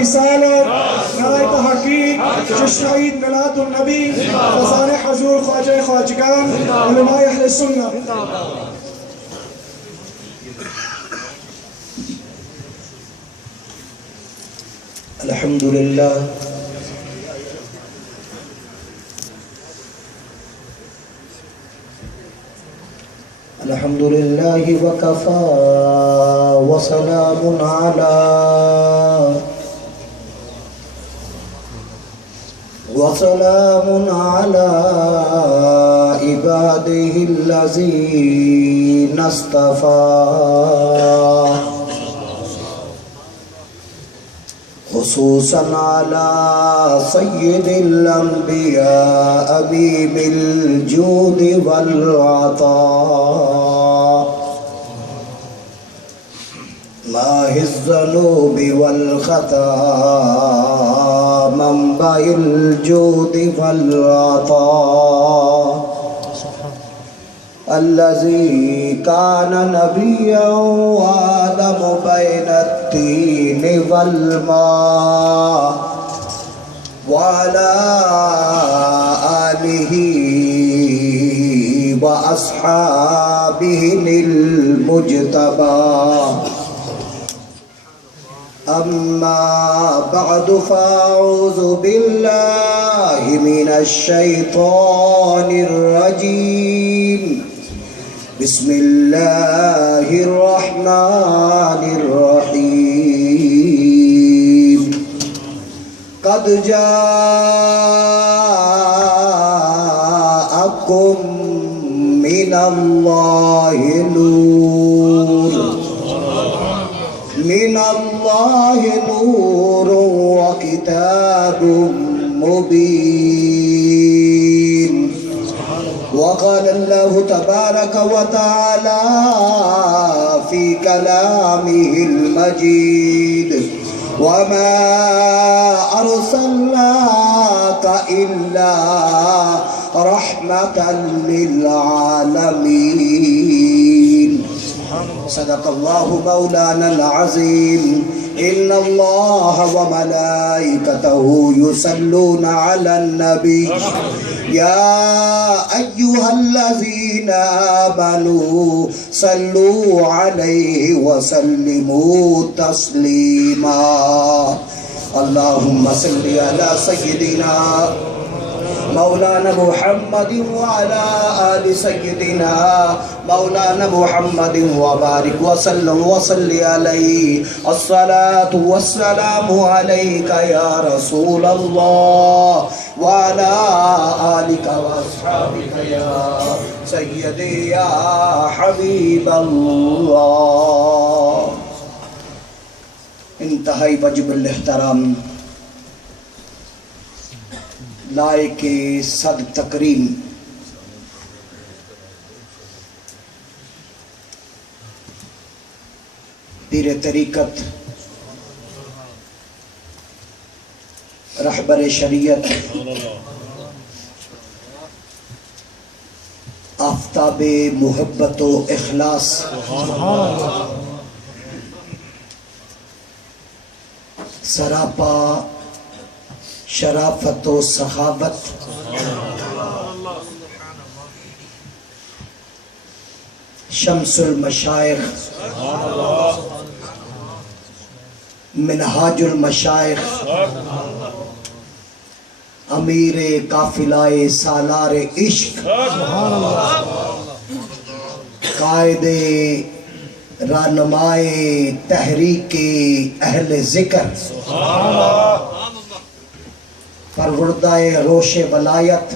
رسالت نائب تحقیق جشن عید میلاد النبی فضان حضور خواجہ خواجگان علماء اہل سنت. الحمدللہ الحمدللہ وکفا وسلام علی عباده الذین اصطفى خصوصا على سید الانبیاء بالجود والعطاء ماہ الذنوب والخطا منبع الجود والعطاء الذي كان نبيا وآدم بين الطين والماء وعلى آله وأصحابه المجتبى أما بعد فأعوذ بالله من الشيطان الرجيم بسم الله الرحمن الرحيم قد جاءكم من الله نور وكتاب مبين وقال الله تبارك وتعالى في كلامه المجيد وما أرسلناك إلا رحمة للعالمين. صدق الله مولانا العظيم. إن الله وملائكته يصلون على النبي يا أيها الذين آمنوا صلوا عليه وسلموا تسليما. اللهم صل على سيدنا مولانا محمد وعلى آل سيدنا مولانا محمد وبارك وسلم وصل عليه. الصلاة والسلام عليك يا رسول الله وعلى آلك وأصحابك يا سيدي يا حبيب الله. انتہائی واجب الاحترام لائق صد تکریم پیر طریقت رہبر شریعت آفتاب محبت و اخلاص سراپا شرافت و سخاوت شمس المشائخ منہاج المشائخ امیر قافلہ سالار عشق قائد رہنمائے تحریک اہل ذکر پروردہ روش ولایت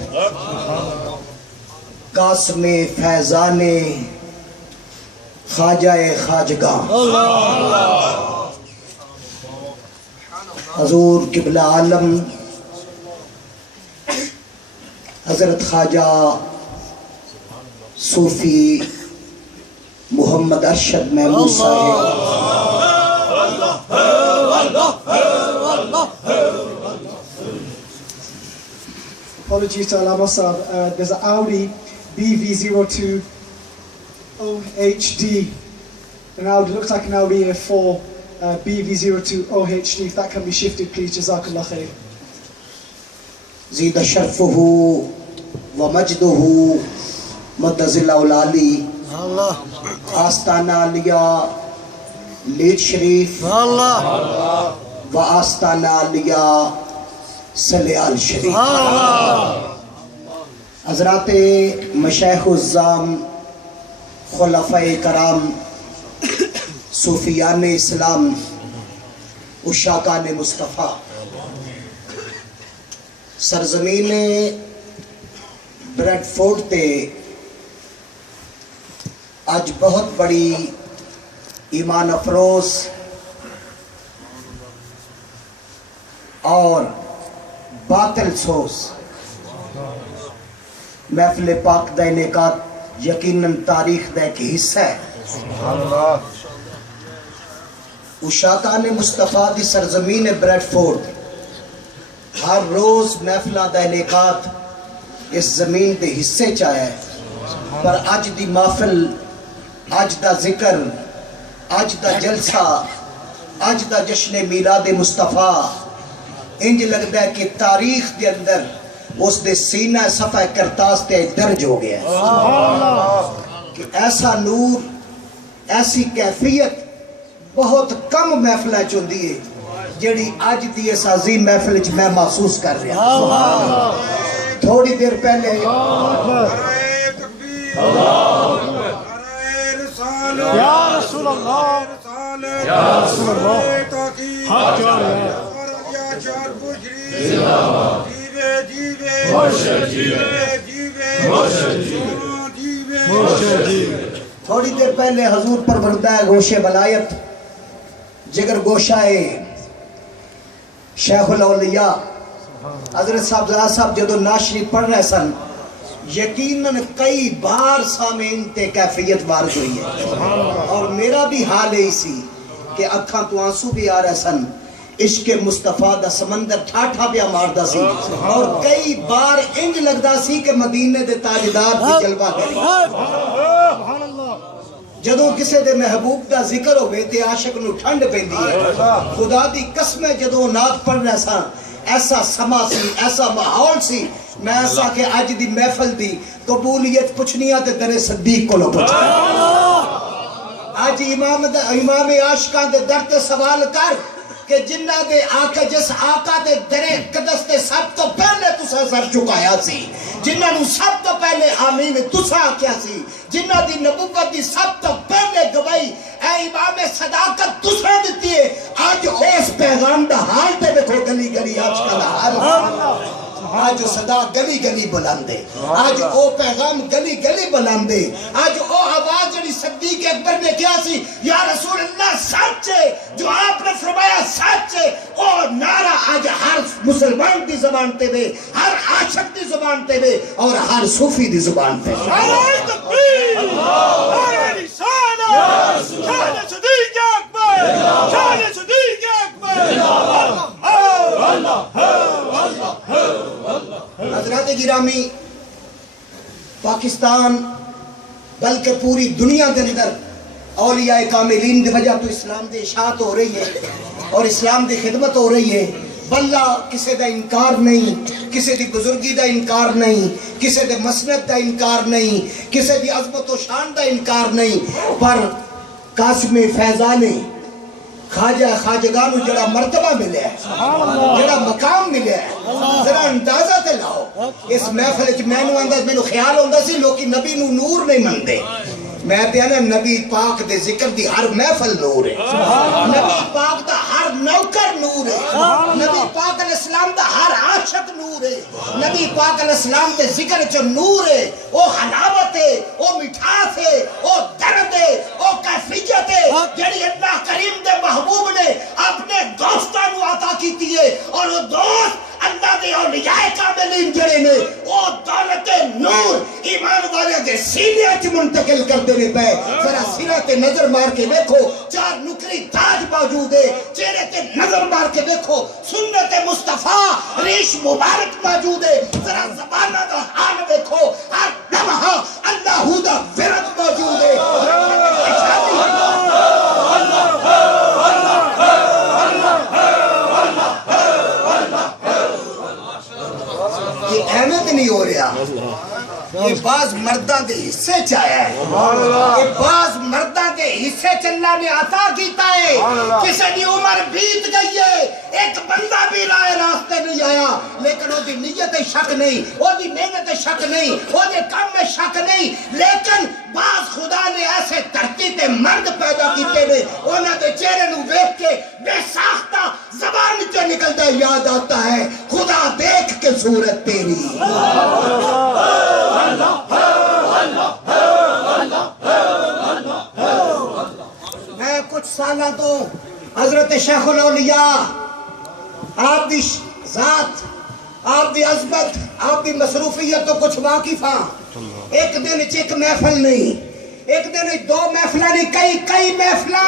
قاسم فیضان خواجہ خواجگاں حضور قبلہ عالم حضرت خواجہ صوفی محمد ارشد محمود صاحب Apologies to Alama Sahab. There's an Audi BV02 OHD. An Audi, looks like an Audi A4. BV02OHD, if that can be shifted please, Jazakallah khair. زید شرفہ ومجدہ مدظل اولالی آستانہ علیہ لیڈ شریف و آستانہ علیہ سلیال شریف. حضرات مشایخ الزام، خلفاء کرام، صوفیان اسلام، عشاقان مصطفیٰ، سرزمین بریڈ فورڈ تے آج بہت بڑی ایمان افروز اور باطل سوز محفل پاک دا انعقاد یقیناً تاریخ دا ایک حصہ ہے. عشاقان مصطفیٰ دی سرزمین بریڈ فورڈ ہر روز محفلہ دا انعقاد اس زمین دے حصے چاہے، پر اج دی محفل، اج دا ذکر، اج دا جلسہ، اج دا جشن میلاد مصطفیٰ انج لگتا ہے کہ تاریخ دے اندر اس دے سینہ صفحہ کرتاس تے درج ہو گیا ہے کہ ایسا نور، ایسی کیفیت بہت کم محفلہ چوندی ہے جیڑی آج دی اس عظیم محفل وچ میں محسوس کر رہا ہوں. تھوڑی دیر پہلے یا رسول اللہ، یا رسول اللہ، تھوڑی دیر پہلے حضور پروردہ گوشِ ولایت جگر گوشائے شیخ الاولیاء حضرت صاحب جدو ناشری پڑھ رہے سن، یقیناً کئی بار سامعین تے کیفیت وارد ہوئی ہے اور میرا بھی حال ہی سی کہ اکھاں تو آنسو بھی آ رہے سن. عشق مصطفیٰ دا سمندر ٹھاٹھا بھی ماردا سی اور کئی بار انج لگدا سی کہ مدینے دے تاجدار دی جلوہ کری. جدوں کسے دے محبوب دا ذکر ہوئے تے عاشق نو ٹھنڈ پیندی ہے. خدا دی قسم جدوں نعت پڑھ رہے سن ایسا سما سی، ایسا ماحول سی، میں ایسا کہ اج دی محفل دی قبولیت پچھنیاں تے در صدیق کو لو پچھنیاں. آج امام عاشقاں دے در تے سوال کر کہ جنہ دے آقا، جس آقا دے در قدس تے سب تو پہلے تسا سر چکایا سی، جنہ نو سب تو پہلے آمین تسا آکیا سی، جنہ دی نبوت دی سب تو پہلے گواہی اے امام صداقت تسا دیتی ہے. آج اس پیغام دا حال تے دیکھو گلی گلی آج کل حال، آج صدا گلی گلی بلندے، آج او پیغام گلی گلی بلندے، آج او آواز جنی صدیق اکبر نے کیا سی یا رسول اللہ سچ ہے جو آپ نے فرمایا سچ ہے، او نعرہ آج ہر مسلمان دی زبان تے وے، ہر عاشق دی زبان تے وے اور ہر صوفی دی زبان تے وے. نعرہ تکبیر، نعرہ رسالہ، شان صدیق اکبر، شان صدیق اکبر. حضرات گرامی، پاکستان بلکہ پوری دنیا کے اندر اولیاء کاملین دی وجہ تو اسلام دی اشاعت ہو رہی ہے اور اسلام دی خدمت ہو رہی ہے. بلہ کسے دا انکار نہیں، کسے دی بزرگی دا انکار نہیں، کسے دے مسند دا انکار نہیں، کسے دی عظمت و شان دا انکار نہیں، پر قاسم فیضانی خواجہ خواجگانو جڑا مرتبہ ملے ہے، جڑا مقام ملے ہے، ذرا اندازہ تے لاؤ. اس محفل میں نو انداز میں نو خیال ہوندہ سی لوکی نبی نو نور نہیں مندے. میں دیانا نبی پاک دے ذکر دی ہر محفل نور ہے، نبی پاک دا ہر نوکر نور ہے، نبی پاک علیہ السلام دا ہر عاشق نور ہے، نبی پاک علیہ السلام دے ذکر چو نور ہے. او حلاوت ہے، او مٹھاس ہے، او درد ہے، او کیفیت ہے جڑی اللہ کریم دے محبوب نے اپنے دوستان کو عطا کیتی ہے اور وہ دوست اللہ دے اولیاء کاملین جڑے نے او دولت نور ایمان والے دے سینے اچ منتقل کر دینے پہ. ذرا سینہ تے نظر مار کے دیکھو، چار نکری تاج موجود ہے، چہرے تے نظر مار کے دیکھو، سنت مصطفیٰ ریش مبارک موجود ہے. ذرا زبانہ دا حال دیکھو، ہر لمحہ اللہ دا ورد موجود ہے. نہیں ہو رہا یہ بعض مردان دے حصے چاہیا ہے یہ بعض مردان دے حصے چلنا نے عطا کیتا ہے کسی دی عمر بیت گئی ہے ایک بندہ بھی رائے راستے نہیں آیا لیکن وہ دی نیت شک نہیں وہ دی محنت شک نہیں وہ دے کام میں شک نہیں لیکن بعض خدا نے ایسے دھرتی تے مرد پیدا کیتے نے انہاں دے چہرے نو دیکھ کے بے ساختہ زبان جو نکلتا ہے یاد آتا ہے خدا دیکھ کے صورت تیری میں کچھ سالہ تو حضرت شیخ الاولیاء آپ دی ذات آپ دی عظمت آپ دی مصروفیت تو کچھ واقف ہاں ایک دن ایک محفل نہیں ایک دن دو محفلہ نہیں کئی محفلہ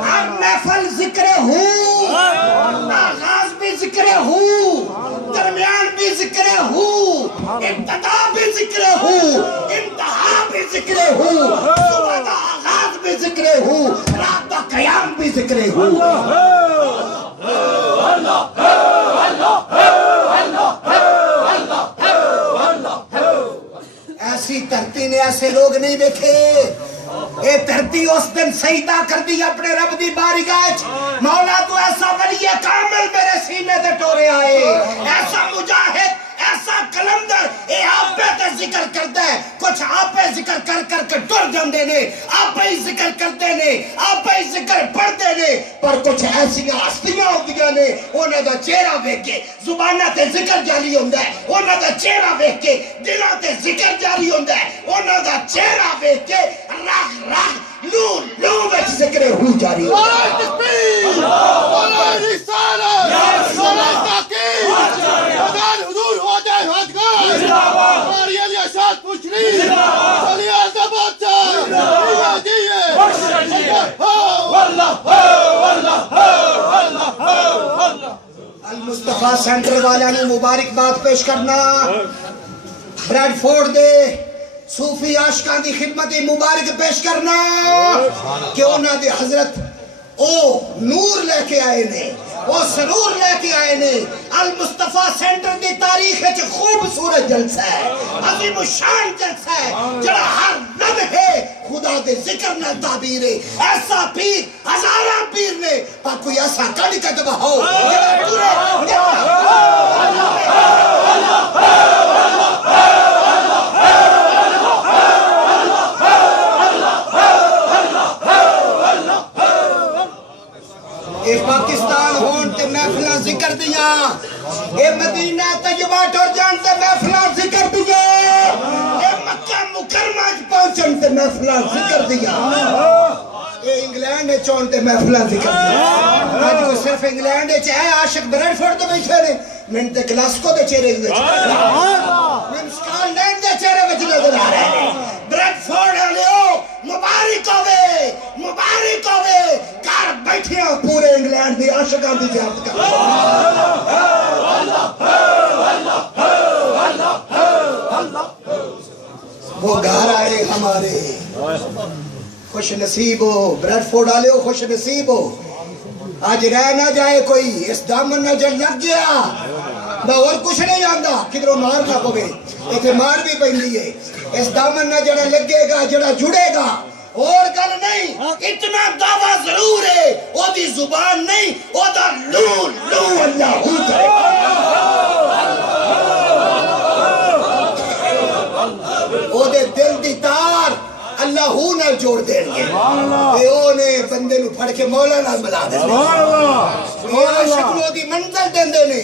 ہر محفل ذکر ہوں آغاز بھی ذکر ہوں درمیان بھی ذکر ہوں ابتدا بھی ذکر ہوں انتہا بھی ذکر ہوں صبح کا آغاز بھی ذکر ہوں رات کا قیام بھی ذکر ہوں ایسی دھرتی نے ایسے لوگ نہیں دیکھے اے دھرتی اس دن سجدہ کر دی اپنے رب دی بارگاہ مولا تو ایسا ولی کامل میرے سینے تے ٹورے آئے ایسا مجاہد ایسا کلندر اے آپ پہ ذکر کرتا ہے کچھ آپ پہ ذکر کر کے ٹر جاندے نے آپ پہ ذکر کرتے نے آپ پہ ذکر پڑھتے نے پر کچھ ایسی ہستیاں ہوندیاں نے انہاں دا چہرہ ویکھ کے زباناں تے ذکر جاری ہوندا ہے انہاں دا چہرہ ویکھ کے دلاں تے ذکر جاری ہوندا ہے انہاں دا چہرہ ویکھ کے رگ لو وچ ذکر ہو جاری ہوندا ہے تکبیر اللہ رسالت یا تاکید اذان حضور ہو جائے حدگار ہماری علی اشاد پوچھنی علی عزبات المصطفیٰ سینٹر والے نے مبارکباد پیش کرنا بریڈ فورڈ دے صوفی عاشقاں دی خدمت مبارک پیش کرنا کہ انہاں دے حضرت او نور لے کے آئے نے وہ سرور لے کے آئے نے المصطفیٰ سینٹر دی تاریخ ہے خوبصورت جلسہ ہے عظیم الشان جلسہ ہے جڑا ہر لمحے خدا دے ذکر نہ تعبیر ہے ایسا پیر ہزاراں پیر نے پر کوئی ایسا کڑی کا دبا ہو اے پاکستان ہون تے محفلہ ذکر دیا اے مدینہ طیبہ ٹر جان تے محفلہ ذکر دیا اے مکہ مکرمہ پہنچن تے محفلہ ذکر دیا اے انگلینڈ چون تے محفلہ ذکر دیا آج کو صرف انگلینڈ چاہے عاشق بریڈ فورڈ تے بیٹھے رہے من تے گلاسکو دے چہرے ہوئے من سکاٹلینڈ دے چہرے وچ نظر آ رہے ہیں بریڈ فورڈ ہو مبارک ہوئے کار بیٹھے ہو پورے انگلینڈ دی عاشقاں دی زیارت کر وہ گھر آئے ہمارے خوش نصیب ہو بریڈ فورڈ والے ہو خوش نصیب ہو آج رہ نہ جائے کوئی اس دامن نہ جل لگ گیا میں اور کچھ نہیں آندا کدھروں مار نہ پوے ایتھے مار بھی پیندی ہے اس دامن نہ جڑا لگے گا جڑا جڑے گا اور گل نہیں اتنا دعویٰ ضرور ہے وہ دی زبان نہیں وہ دا لو اللہ ہو کرے وہ دے دل دی تار اللہ ہو نہ جوڑ دیں گے وہ نے بندے نو پھڑ کے مولا نہ ملا دیں گے یہ شکلوں دی منزل دیں دے نے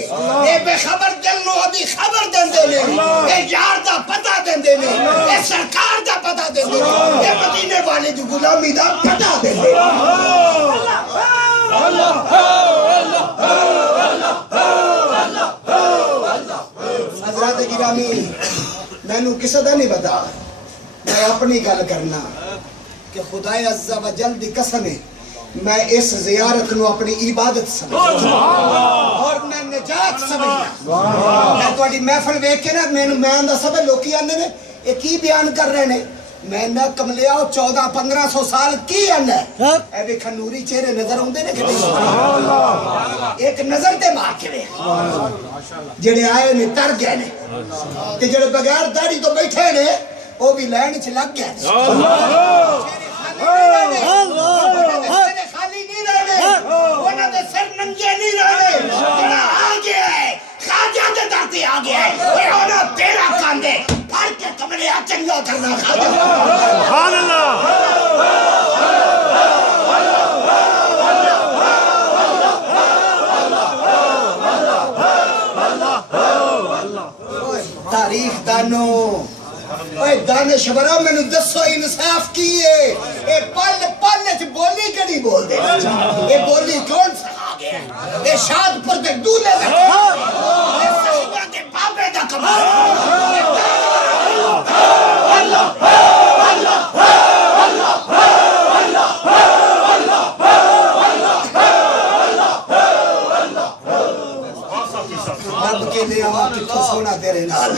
یہ بے خبر دل نو ابھی خبر دیں دے نے یہ یار دا پتہ دیں دے نے یہ سرکار دا پتہ دیں دے نے یہ مدینے والے دی غلامی دا پتہ دیں دے حضرات گرامی میں نو کسا دا نہیں بتا میں اپنی گل کرنا کہ خدا عز و جل دی قسم ہے میں اس زیارت نو اپنی عبادت سمجھنا اور میں نجات سمجھنا میں تو اڈی محفل ویکھ کے نا میں آندہ سب لوکی آندے نے یہ کی بیان کر رہے نے میں نہ کملیا 1400-1500 سال کی ہے اے ویکھا نوری چہرے نظر آوندے نے کہ نہیں؟ ایک نظر تے مار کے جڑے آئے نے تر گئے نے تے جڑے بغیر داڑھی تو بیٹھے نے وہ بھی لائن چ لگ گئے خالی نہیں رہنے انہاں دے سر ننگے نہیں رہنے جڑا آ گیا ہے خواجہ دے داتے آ گیا ہے اے انہاں تیرا کاندے پھڑ کے کمرے آ چنگا کرنا خواجہ سبحان اللہ تاریخ دانو اے دانشورا میں نے دسو انصاف کیے اے پل چ بولی کڑی بول دے اے بولی کون سکھا گیا اے شاد پر دے دولے دا اے صحیبہ کے بابے دا کمال رب کے لئے آماں کتھو سونا تیرے نال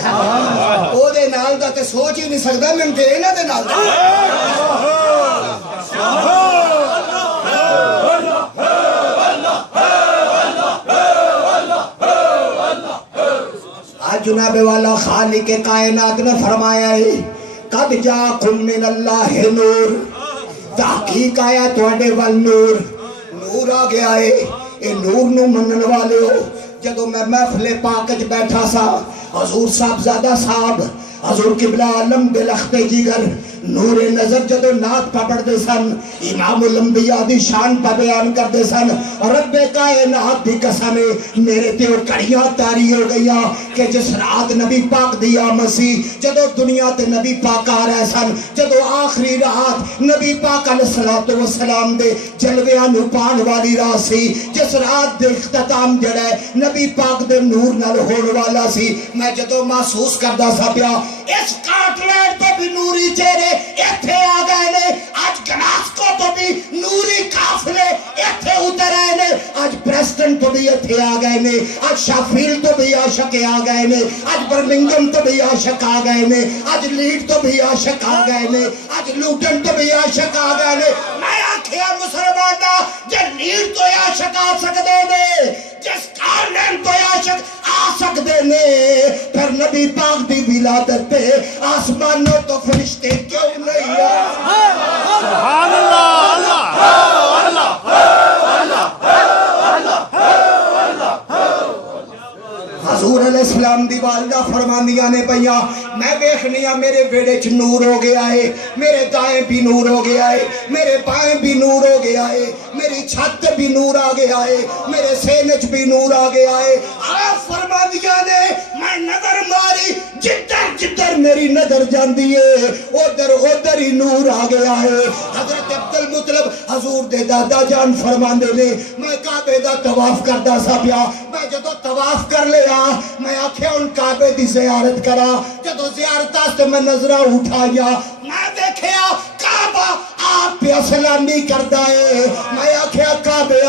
او دے نال دا تے سوچ ہی نہیں سکتا میں تے اینا دے نال دا آج جناب والا خالق کائنات نے فرمایا ہے قد جاکم من اللہ نور تحقیق آیا تواڈے وال نور آ گیا ہے اے نور نو منن والے ہو جدو میں محفل پاک وچ بیٹھا سا حضور صاحب زادہ صاحب حضور قبلہ عالم بلخت جگر نور نظر جدو نات پا پڑھ دے سن امام الانبیاء دی شان پا بیان کر دے سن رب کائنات دی قسم میرے تے اور کڑیاں تاری ہو گیا کہ جس رات نبی پاک دیا مسیح جدو دنیا تے نبی پاک آ رہے سن جدو آخری رات نبی پاک علیہ السلام دے جلویاں نو پان والی رات سی جس رات دے اختتام جڑے نبی پاک دے نور نال ہون والا سی میں جدو محسوس کردہ سا پیا اس کاٹلیٹ تو بھی نوری چہرے ایتھے آ گئے نے آج گلاسکو تو بھی نوری کافلے ایتھے اتر آئے نے آج پریسٹن تو بھی ایتھے آ گئے نے آج شافیل تو بھی عاشق آ گئے نے آج برمنگم تو بھی عاشق آ گئے نے آج لیڈ تو بھی عاشق آ گئے نے آج لوٹن تو بھی عاشق آ گئے نے میں آکھیا مسلمانہ جے لیڈ تو عاشق آ سکتے نے جس کارنن تو عاشق آ سکتے نے پھر نبی پاک دی ولادت پہ آسمانوں تو فرشتے کیوں نہیں سبحان اللہ حضور علیہ السلام دی والدہ فرماندیاں نے پہیاں میں بیخنیاں میرے بیڑے چ نور ہو گیا ہے میرے دائیں بھی نور ہو گیا ہے میرے بائیں بھی نور ہو گیا ہے میری چھت بھی نور آ گیا ہے میرے سینچ بھی نور آ گیا ہے آپ فرماندیاں نے میں نظر ماری جدر میری نظر جاندی ہے ادھر ہی نور آ گیا ہے حضرت عبدالمطلب حضور دے دادا جان فرماندے نے میں کعبے دا طواف کردہ سا پیا میں جدو طواف کر لیا میں آکھیا ان کعبے دی زیارت کرا جدو زیارت آستے میں نظرہ اٹھایا میں دیکھیا کعبہ آپ پہ سلامی کردہ ہے میں آکھیا کعبے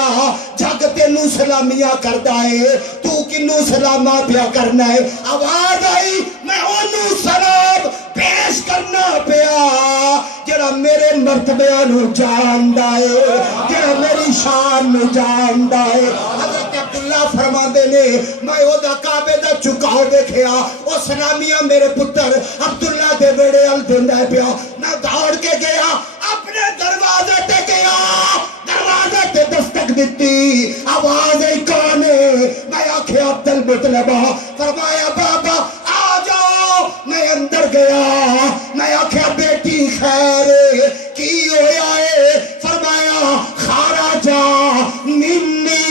جگ تینو سلامیاں کردہ ہے تو کنو سلامہ پیا کرنا ہے آواز آئی میں انو سلام پیش کرنا پیا جڑا میرے مرتبہ نو جاندہ ہے جڑا میری شان نو جاندہ ہے حضرت عبداللہ فرما دے نے میں او دا کعبے دا چکاؤ دیکھیا او سلامیاں میرے پتر عبداللہ دے بیڑے الدندہ پیا میں دوڑ کے گیا اپنے دروازے تے گیا دروازے تے دستک دیتی آواز ای کانے میں آکھیا عبدالمطلبہ فرمایا بابا آ جاؤ میں اندر گیا میں آکھیا بیٹی خیر کی ہویا ہے فرمایا خارجہ منی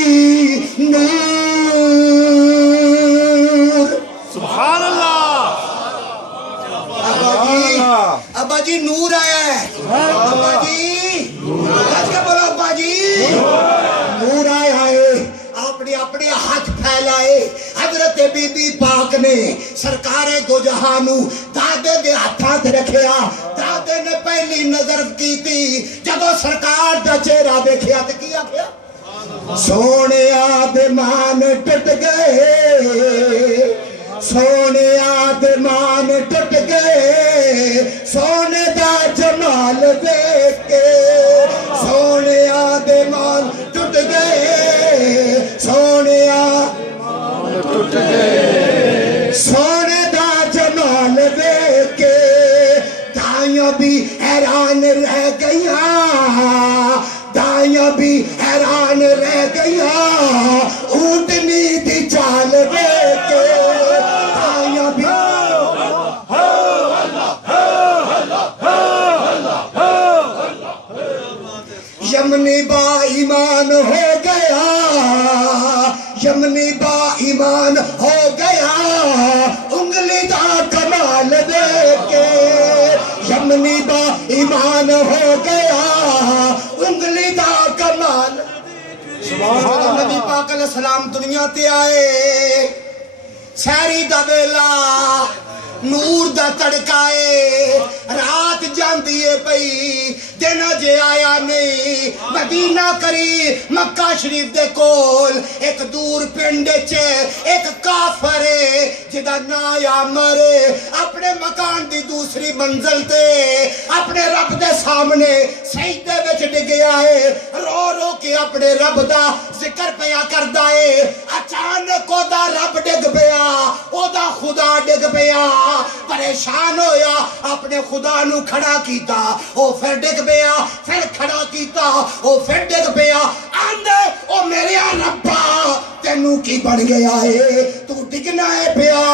نور سبحان اللہ ابا جی نور آیا ہے ابا جی آج کا بولا ابا جی نور آیا ہے اپنے ہاتھ پھیلائے حضرت بی بی پاک نے سرکار دو جہانو دادے دے ہاتھات رکھیا دادے نے پہلی نظر کی تھی جب سرکار دا چہرہ دیکھیا تو کیا کیا سونے آدمان ٹٹ گئے سونے آدمان ٹٹ گئے سونے دا سونے دا جمال دیکھ کے دائیاں بھی حیران رہ گئیاں، دائیاں بھی حیران رہ گئیاں، اونٹنی دی چال دیکھ کے دائیاں بھی یمنی با ایمان ہو گیا، یمنی با ایمان ہو گیا، انگلی دا کمال دیکھ کے یمنی با ایمان ہو گیا، انگلی دا کمال۔ نبی پاک علیہ السلام دنیا تے آئے، سہری دا ویلا نور دا تڑکائے، رات جاندیے پئی دن جے آیا نہیں۔ مدینہ کری مکہ شریف دے کول ایک دور پنڈ چے ایک کافر ہے جدا نا یا مرے، اپنے مکان دی دوسری منزل تے اپنے رب دے سامنے سجدے وچ ڈگیا ہے، رو رو کے اپنے رب دا ذکر پیا کردا ہے۔ اچانک او دا رب ڈگ پیا، او دا خدا ڈگ پیا، پریشان ہویا، اپنے خدا نو کھڑا کیتا، او پھر ڈگ پیا، پھر کھڑا کیتا، او پھر ڈگ پیا، آندے او میرے ربا تینوں کی بن گیا ہے، تو ڈگنا ہے پیا،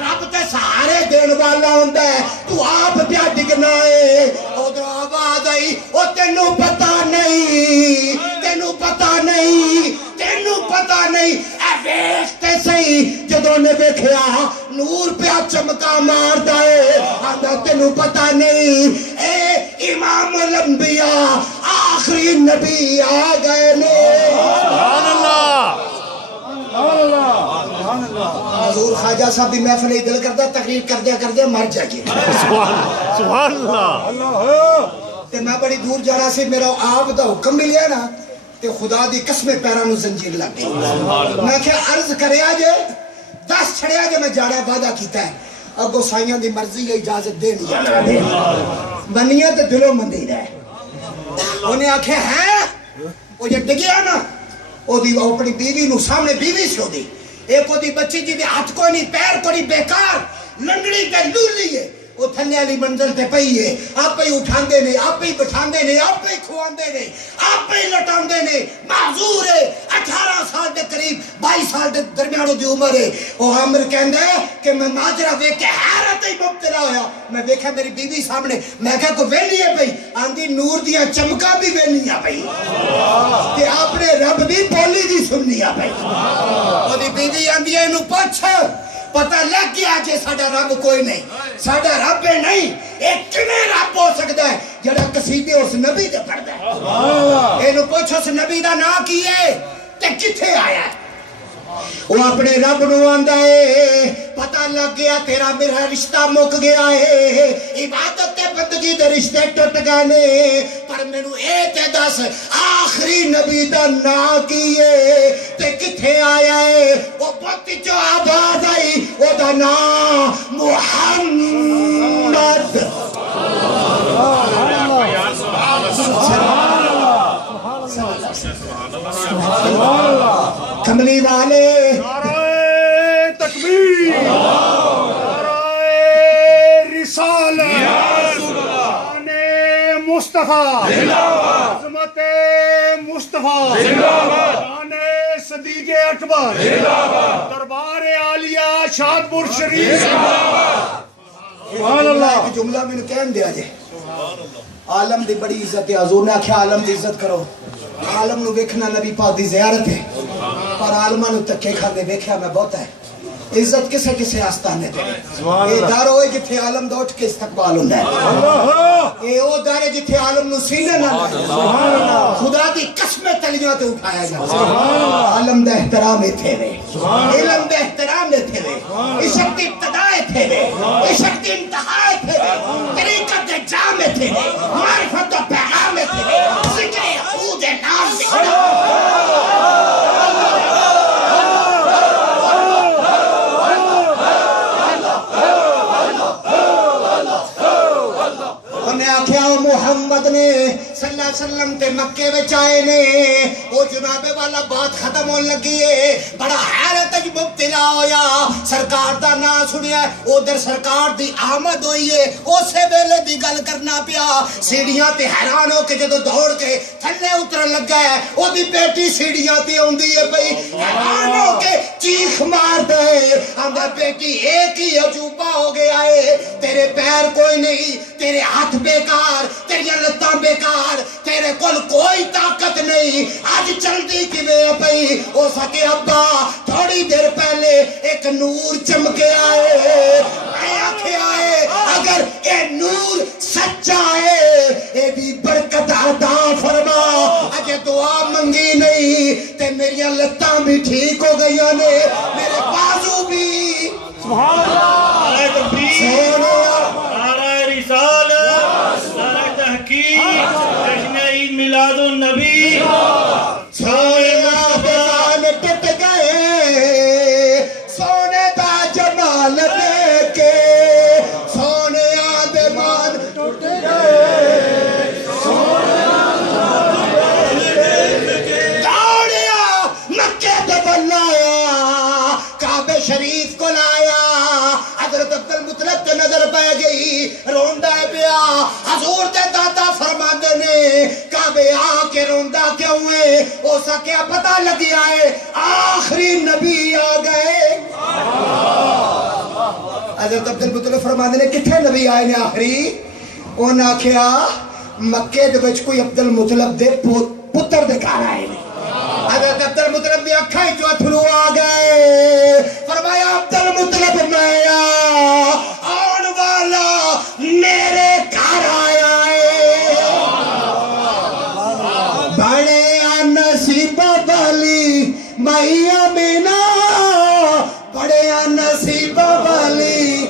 رب تے سہارے دین والا ہوندا ہے، تو آپ پیا ڈگنا ہے۔ او در آواز آئی، او تینوں پتہ نہیں، تینوں پتہ نہیں، تینوں پتہ نہیں، اے ویکھتے صحیح جدوں نے ویکھیا نور پیا چمکا ماردا ہے، آندا تینوں پتہ نہیں اے امام الانبیاء آخری نبی آ گئے نے۔ سبحان اللہ، حضور خواجہ صاحب دی محفل دل کردا تقریر کردیا مر جائے۔ سبحان اللہ۔ تے میں بڑی دور جانا سی، میرا آپ دا حکم ملیا نا تے خدا دی قسمیں پیراں نو زنجیر لگ گئی۔ میں کہ عرض کریا جے 10 چھڑیا جے میں جانا وعدہ کیتا ہے، اگو سائیاں دی مرضی ہے اجازت دینی ہے، منیے تے دلوں مندی رہے۔ انہیں آکھے ہیں وہ جب ڈگیا نا وہ اپنی بیوی نو سامنے بیوی سو دی، ایک وہ دی بچی جی دے ہاتھ کو نہیں پیر کو نہیں بیکار لنگڑی تے لولی ہے، وہ تھلے والی منزل تے پئی ہے، آپ ہی اٹھاندے نے، آپ ہی بٹھاندے نے، آپ ہی کھواندے نے، آپ ہی لٹاندے نے، معذور ہے، 18 سال دے قریب 22 سال دے درمیانوں دی عمر ہے۔ وہ عامر کہندا ہے کہ میں ماجرا ویکھ کے حیرت ہی مبتلا ہویا، میں دیکھا میری بیوی سامنے، میں کہا کوئی ویلی ہے پئی، آندی نور دیاں چمکا بھی ویلیاں پئی کہ آپ نے رب دی بولی دی سننیاں پئی۔ وہ دی بیوی آندی ہے انہوں پوچھ پتہ لگ گیا جے ساڈا رب کوئی نہیں، ساڈا رب نہیں، ایک کیویں رب ہو سکدا ہے جڑا قصیدے اس نبی دے پڑھدا ہے؟ اینو پوچھو اس نبی دا نام کی ہے تے کتھے آیا ہے؟ وہ اپنے رب نو آندا ہے پتہ لگ گیا تیرا میرا رشتہ مک گیا ہے، عبادت تے بندگی دے رشتے ٹوٹ گئے نے، پر مینوں اے تے دس آخری نبی دا نام کی ہے تے کتھے آیا ہے؟ وہ بت جو آواز آئی او دا نام محمد۔ کملی والے نعرہ تکبیر، نعرہ رسالت، شان مصطفیٰ، عظمت مصطفیٰ، شان صدیق اکبر، دربار عالیہ شادپور شریف۔ سبحان اللہ۔ ایک جملہ میں نے کہن دیا جے، عالم دی بڑی عزت ہے، حضور نے آکھیا عالم دی عزت کرو، عالم نو ویکھنا نبی پاک دی زیارت ہے، پر عالماں نو تکے کھاندے ویکھیا میں بہت ہے۔ عزت کسے کسے آستانے تے اے دار ہوئے جتھے عالم دا اٹھ کے استقبال ہوندا ہے، اے او دار ہے جتھے عالم نو سینے نہ خدا دی قسمیں تلیاں تے اٹھایا جائے۔ عالم دا احترام ایتھے وے، علم دا احترام ایتھے وے، عشق دی ابتدا ایتھے وے، عشق دی انتہا ایتھے وے، طریقت دے جام ایتھے وے، معرفت دا پیغام ایتھے وے، ذکر خود نام ذکر۔ محمد نے صلی اللہ علیہ وسلم تے مکے وچ آئے نے، وہ جناب والا بات ختم ہون لگی ہے، بڑا حیرت وچ مبتلا ویلا ہویا سرکار دا نام سنیا ادھر سرکار دی آمد ہوئی ہے اسے ویلے دی گل کرنا پیا سیڑھیاں تے حیران ہو کے جدو دوڑ کے تھلے اتر لگا ہے وہ دی بیٹی سیڑھیاں تے ہوندی ہے بھئی حیران ہو کے چیخ مار دے آندا بیٹی ایک ہی عجوبہ ہو گیا ہے تیرے پیر کوئی نہیں تیرے ہاتھ بیکار تیری لتاں بیکار تیرے کول کوئی طاقت نہیں آج چلدی کیویں پئی ہو سکے ابا تھوڑی دیر پہلے ایک نور چمکے آئے میں آکھیا ہے اگر اے نور سچا ہے اے بھی برکت عطا فرما اجے دعا منگی نہیں تے میری لتاں بھی ٹھیک ہو گئیاں نے میرے بازو بھی سبحان اللہ نعرہ تکبیر نعرہ رسالت نعرہ تحقیق جشن عید میلاد النبی سونے بال ٹٹ گئے سونے دا جمال دیکھ کے سونے آدمان ٹوٹ گئے دوڑیا مکے تے بلایا کعبہ شریف کو لایا حضرت عبد المطلب تے نظر پہ گئی روندا پیا حضور تے دادا فرماندے نے کعبے آ کے روندا کیوں ہے ہو سکیا پتہ لگیا ہے آخری نبی آ گئے حضرت عبد المطلب فرماندے نے کتھے نبی آئے نے آخری انہاں آکھیا مکے دے وچ کوئی عبد المطلب دے پتر دے گھر آئے نے حضرت عبد المطلب دی اکھاں وچوں اتھرو آ گئے فرمایا عبد المطلب میں آن والا میرے گھر آیا ہے بڑے نصیب والی مائی آمینہ بڑے نصیب والی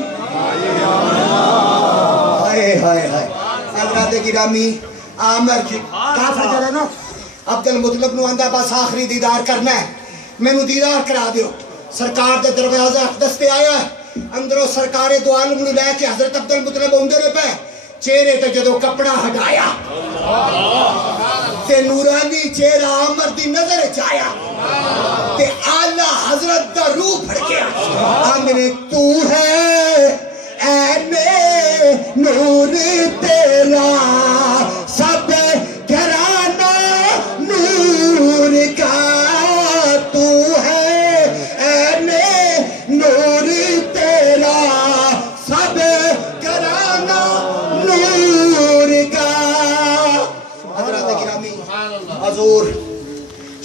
ہائے ہائے ہائے اللہ دے گرامی عامر جی کافر جڑا نا عبد المطلب نو آندا بس آخری دیدار کرنا ہے مینوں دیدار کرا دیو سرکار دے دروازہ اقدس تے آیا ہے اندروں سرکار دو عالم نو لے کے حضرت عبد المطلب اندر پہ چہرے تے جدو کپڑا ہٹایا تے نورانی چہرہ عامر دی نظر چایا تے آلہ حضرت دا روح پھڑکیا آمنے تو ہے اے میں نور تیرا سب گھرانہ نور کا تو ہے اے میں نور تیرا سب گھرانہ نور کا حضرت گرامی حضور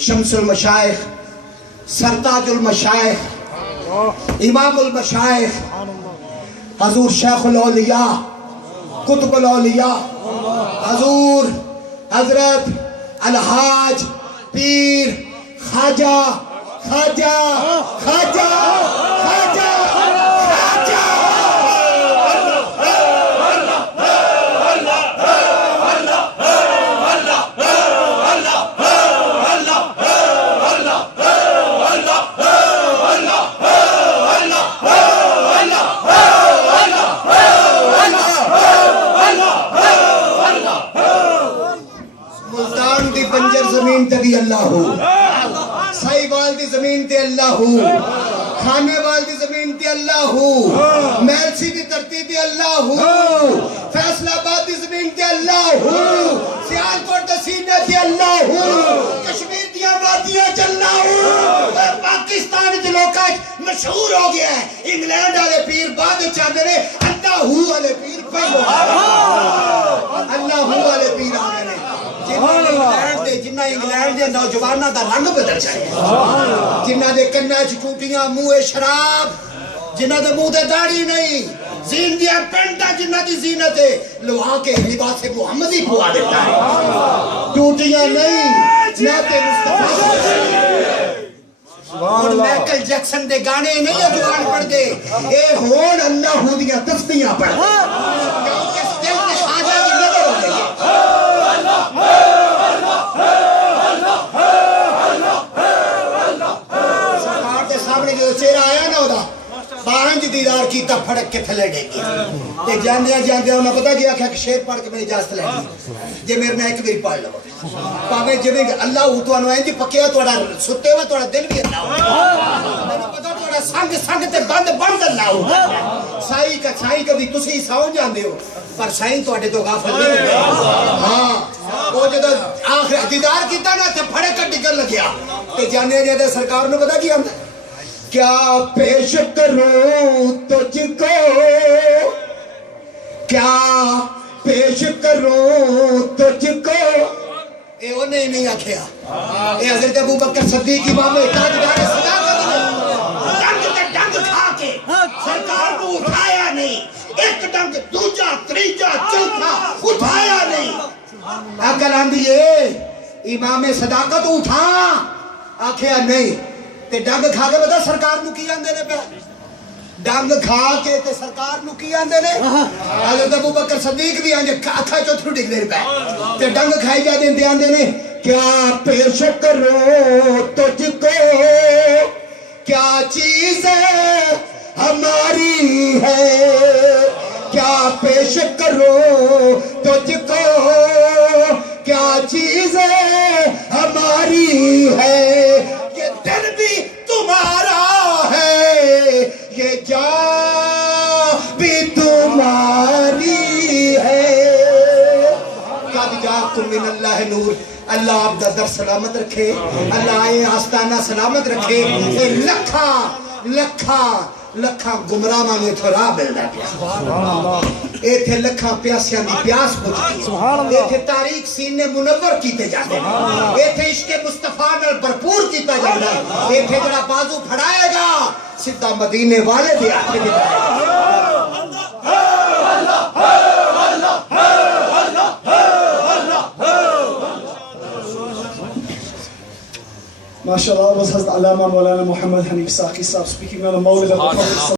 شمس المشائخ سرتاج المشائخ امام المشائخ حضور شیخ الاولیاء قطب الاولیاء حضور حضرت الحاج پیر خواجہ خواجہ خواجہ خواجہ خواجہ ملتان دی بنجر زمین تے بھی اللہ ہو سائیوال دی زمین تے اللہ ہو کھانے وال دی زمین تے اللہ ہو میلسی دی دھرتی تے اللہ ہو فیصل آباد دی زمین تے اللہ ہو سیالکوٹ دے سینے تے اللہ ہو کشمیر دی آبادیاں تے اللہ ہو پاکستان دے لوکاں مشہور ہو گیا ہے انگلینڈ والے پیر بعد چاہتے نے اللہ ہو والے پیر پہلو اللہ ہو والے پیر آ گئے جنہ انگلینڈ دے نوجوانہ دا رنگ بدل جائے جنہ دے کنہ چٹوٹیاں منہ شراب جنہ دے منہ دے داڑھی نہیں زین دیا پینٹا جنہ دی زینت ہے لوہا کے لباس محمدی پوا دیتا ہے ٹوٹیاں نہیں نعت مصطفیٰ اور میکل جیکسن دے گانے نہیں اجوان پڑھ دے اے ہون اللہ ہو دیا تسبیحاں پڑھ دے کیونکہ اس دل کے خواجہ کی نظر ہو گئی سرکار دے سامنے جو چہرہ آیا نا ہودا بانج دیدار کیتا پھڑک کے تھلے ڈیگی تے جاندے انہاں پتہ گیا کہ ایک شیر پڑھ کے میں اجازت لے لی جے میرے میں ایک بھی پڑھ لو پاویں جویں اللہ تو انو اینج پکیا تہاڈا ستے ہوئے تہاڈا دل بھی اللہ میں پتہ تہاڈا سنگ سنگ تے بند بند لاؤ سائی کبھی تسی سو جاندے ہو پر سائی تو اڈے تو غافل نہیں ہو ہاں وہ جدو آخر دیدار کیتا نا تے پھڑے کٹ نکل لگیا تے جانے جانے سرکار نے پتا کیا کیا پیش کروں تجھ کو کیا پیش کروں تجھ کو اے انہیں نہیں آکھیا اے حضرت ابو بکر صدیق امام تاجدار صداقت ڈنگ کھا کے سرکار کو اٹھایا نہیں ایک ڈنگ دوجا تریجا چوتھا اٹھایا نہیں عقل آندھی ہے امام صداقت اٹھا آکھیا نہیں تے ڈنگ کھا کے بتا سرکار نو کی آندے نے پہ ڈنگ کھا کے تے سرکار نو کی آندے نے حضرت ابو بکر صدیق بھی آنجے اکھا چوتھرو ڈگ لے پہ تے ڈنگ کھائی جا دیں آندے نے کیا پیش کرو تجھ کو کیا چیزیں ہماری ہے کیا پیش کرو تجھ کو کیا چیزیں ہماری ہے یہ دل بھی تمہارا ہے یہ جان بھی تمہاری ہے قد جاءکم من اللہ نور اللہ آپ دا در سلامت رکھے اللہ آئے آستانہ سلامت رکھے لکھا گمراہ میں تو راہ ملنا پیا اے تھے لکھا پیاسیاں دی پیاس بجھتی اے تھے تاریخ سینے منور کیتے جاتے اے تھے عشق مصطفیٰ نال بھرپور کیتا جاتا اے تھے جڑا بازو پھڑائے گا سدھا مدینے والے دے آتے MashaAllah was Hazrat Allama Maulana Muhammad Hanif Saqi Sahib speaking on the Mawlid of the Prophet